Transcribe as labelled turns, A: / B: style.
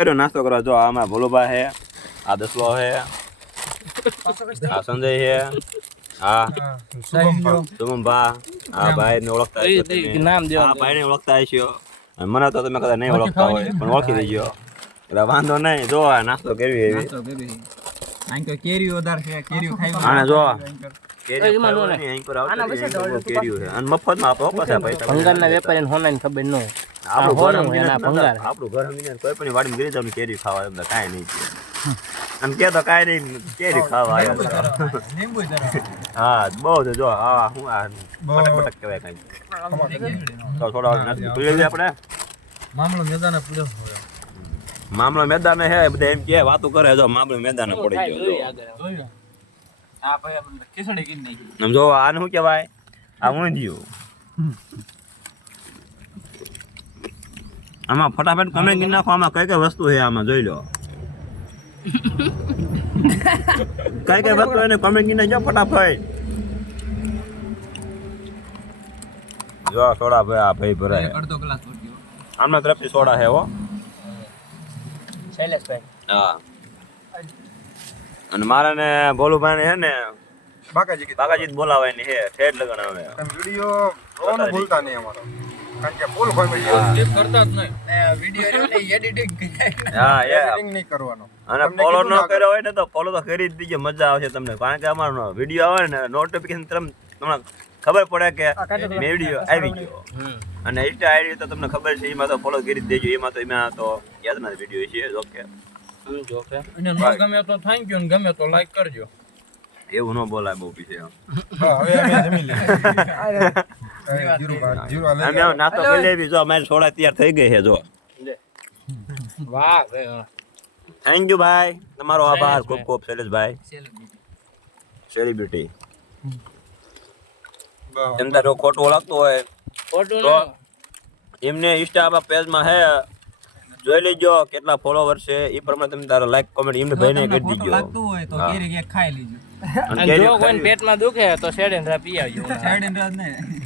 A: કર્યો નાસ્તો કરવા જો આમાં ભોલુભા હે આ દસલો હે આ સંજય હે હા સુમનભા આ ભાઈ ને ઓળખતા
B: નામ દેવા
A: આ ભાઈ ને ઓળખતા હશો અને મને તો તમે કદાચ નહીં ઓળખતા હોય પણ ઓળખી દેજો એટલે વાંધો નહીં જો આ નાસ્તો કરવી એવી
C: કેરી વધારે છે કેરીઓ ખાઈ
A: આને જો કેરીઓ છે. અને મફતમાં આપો પાછા પૈસા
B: ભંગારના વેપારીને હોનાની ખબર ન હોય
A: આપણું ઘર. આપણું ઘર હમીને કોઈ પણ વાડી ગીરી તમને કેરી ખાવા એમ તો કાંઈ નહીં કહે. અને કે તો કાંઈ નહીં કેરી ખાવા એમ
C: લીંબુ
A: હા બહુ છે જો હા હું આ પટક પટક કહેવાય કાંઈ. તો થોડા વાર નથી પી લઈએ આપણે?
C: મામલો મેદાને પૂરો હોય.
A: મામલો મેદાને હે બધા એમ કે વાતો કરે જો મામલો મેદાને પડી ગયો જો.
C: આ ભાઈ આપણે ખીચડી કીધી નાખી.
A: આમ જો આને શું કહેવાય? આ ઊંધિયું. આમાં ફટાફટ કમેન્ટ કરી નાખો આમાં કઈ કઈ વસ્તુ છે આમાં જોઈ લો. કઈ કઈ વસ્તુ એને કમેન્ટ કરી નાખજો ફટાફટ. જો સોડા ભાઈ આ ભાઈ ભરાય.
C: અડધો કલાક
A: આમના તરફથી સોડા છે હો.
B: શૈલેષભાઈ.
A: હા. અને મારા ને ભોલુભાઈ છે ને
D: બાકાજી
A: બાકાજી બોલાવાની છે ઠેઠ લગન આવે.
D: વીડિયો ભૂલતા નહીં અમારો. કારણ કે ફૂલ ફેમિલી
C: સ્કીપ કરતા જ નહીં. વિડિયો ને એડિટિંગ
A: હા
D: એડિટિંગ નહીં કરવાનો.
A: અને ફોલો ન કર્યો હોય ને તો ફોલો તો કરી જ દીજો મજા આવશે તમને. કારણ કે અમારો વીડિયો આવે ને નોટિફિકેશન તમને તમને ખબર પડે કે મેં આવી ગયો. અને ઇન્સ્ટા આઈડી તો તમને ખબર છે એમાં તો ફોલો કરી દેજો. એમાં તો એમાં તો યાદ ના વીડિયો છે ઓકે
C: અને ન ગમે તો થેન્ક યુ ને ગમે તો લાઈક કરજો.
A: એવું ન બોલાય બહુ પીછે
D: હવે અમે જમી લઈએ
A: નાસ્તો કરી. લેવી? જો અમારી સોડા તૈયાર થઈ ગઈ છે જો.
B: વાહ
A: થેન્ક યુ ભાઈ. તમારો આભાર. ખૂબ ખૂબ શૈલેષભાઈ. સેલિબ્રિટી
D: બરાબર.
A: એમ તારે ખોટું લાગતું હોય. તો એમને ઇન્સ્ટા પેજમાં હે. જોઈ લેજો કેટલા ફોલોવર છે. એ પ્રમાણે તમે તારો લાઈક કોમેન્ટ એમને ભાઈને કરી દીજો.
C: લાગતું હોય તો. કેરી કે ખાઈ લેજો.
A: અને
B: જો કોઈને પેટમાં દુખે તો શેડેન રા પી આવજો.
C: સાઈડ રાત નહીં